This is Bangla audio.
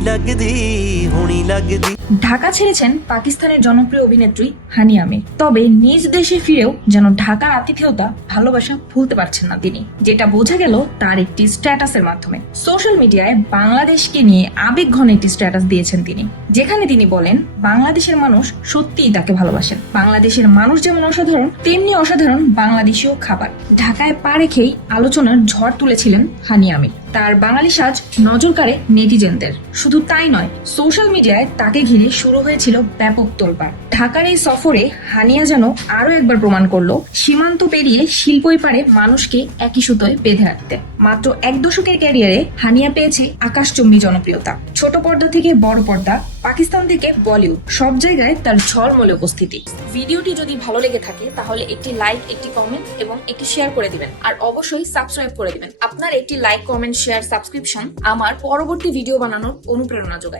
ਲੱਗਦੀ ਹੁਣੀ ਲੱਗਦੀ। ঢাকা ছেড়েছেন পাকিস্তানের জনপ্রিয় অভিনেত্রী হানি আমির। তবে নিজ দেশে ফিরেও যেন ঢাকার আতিথেয়তা, ভালোবাসা ভুলতে পারছেন না তিনি। যেটা বোঝা গেল তার একটি স্ট্যাটাসের মাধ্যমে। সোশ্যাল মিডিয়ায় বাংলাদেশকে নিয়ে আবেগ ঘন একটি স্ট্যাটাস দিয়েছেন তিনি। যেখানে তিনি বলেন, বাংলাদেশের মানুষ সত্যিই তাকে ভালোবাসেন। বাংলাদেশের মানুষ যেমন অসাধারণ, তেমনি অসাধারণ বাংলাদেশীয় খাবার। ঢাকায় পা রেখেই আলোচনার ঝড় তুলেছিলেন হানি আমির। তার বাঙালি সাজ নজর কাড়ে নেটিজেনদের। শুধু তাই নয়, সোশ্যাল মিডিয়ায় তাকে ঘিরে শুরু হয়েছিল ব্যাপক তোলপাড়। ঢাকার এই সফরে হানিয়া যেন আরও একবার প্রমাণ করল, সীমান্ত পেরিয়ে শিল্পই পারে মানুষকে একই সুতোয় বেঁধে রাখতে। মাত্র এক দশকের ক্যারিয়ারে হানিয়া পেয়েছে আকাশচুম্বী জনপ্রিয়তা। ছোট পর্দা থেকে বড় পর্দা, পাকিস্তান থেকে বলিউড, সব জায়গায় তার ঝলমলে উপস্থিতি। ভিডিওটি যদি ভালো লেগে থাকে, তাহলে একটি লাইক, একটি কমেন্ট এবং একটি শেয়ার করে দিবেন। আর অবশ্যই সাবস্ক্রাইব করে দিবেন। আপনার একটি লাইক, কমেন্ট, শেয়ার, সাবস্ক্রিপশন আমার পরবর্তী ভিডিও বানানোর অনুপ্রেরণা যোগায়।